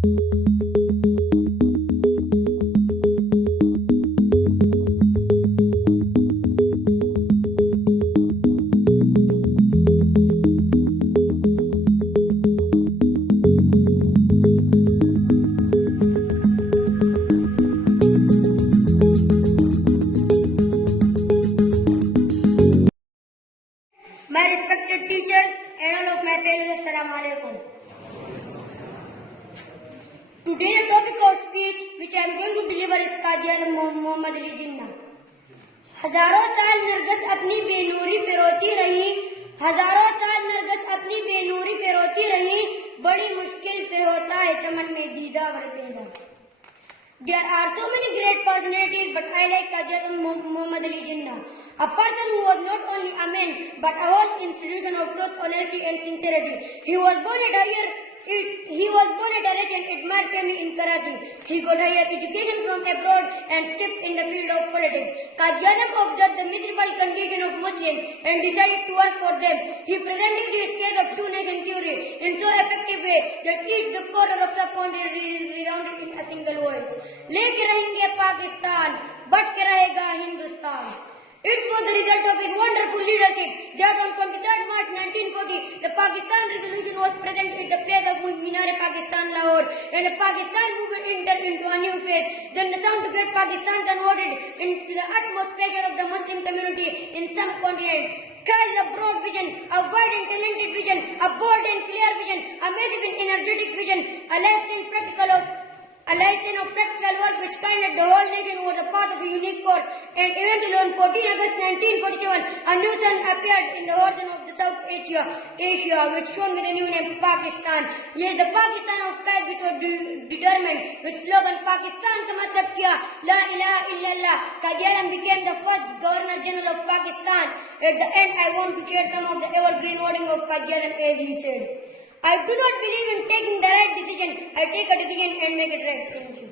My respected teachers and all of my fellows, Assalamu alaikum. Today the topic of speech which I am going to deliver is Qadian Muhammad Ali Jinnah. हजारों साल नरगस अपनी बेनूरी पे रोती रही, हजारों साल नरगस अपनी बेनूरी पे रोती रही, बड़ी मुश्किल से होता है चमन में दीदार पैदा. There are so many great personalities, but I like Qadian Muhammad Ali Jinnah. A person who was not only a man, but a whole institution of truth, honesty and sincerity. He was born at a rich and admired family in Karachi. He got higher education from abroad and stepped in the field of politics. Qadian observed the miserable condition of Muslims and decided to work for them. He presented his case of two-nation theory in so effective way that each the corner of the country resounded in a single voice. लेके रहेंगे Pakistan, but के रहेगा Hindustan. It was the result of his wonderful leadership that on 23rd March 1940, the Pakistan resolution was presented at the place of Munir, Pakistan, Lahore, and the Pakistan movement entered into a new phase. Then the sound to get Pakistan converted into the utmost pleasure of the Muslim community in some continent. Carries a broad vision, a wide and talented vision, a bold and clear vision, a massive and energetic vision, a license of practical work which guided the whole nation over the path of a unique course. And eventually on 14 August 1947, a new sun appeared in the horizon of the South Asia, which shone with a new name, Pakistan. Yes, the Pakistan of Qaid, which was determined with slogan Pakistan ka matlab kiya, La ilaha illallah. Qadian became the first Governor General of Pakistan. At the end, I want to share some of the evergreen wording of Qadian as he said. I do not believe in taking the right decision. I take a decision and make it right. Thank you.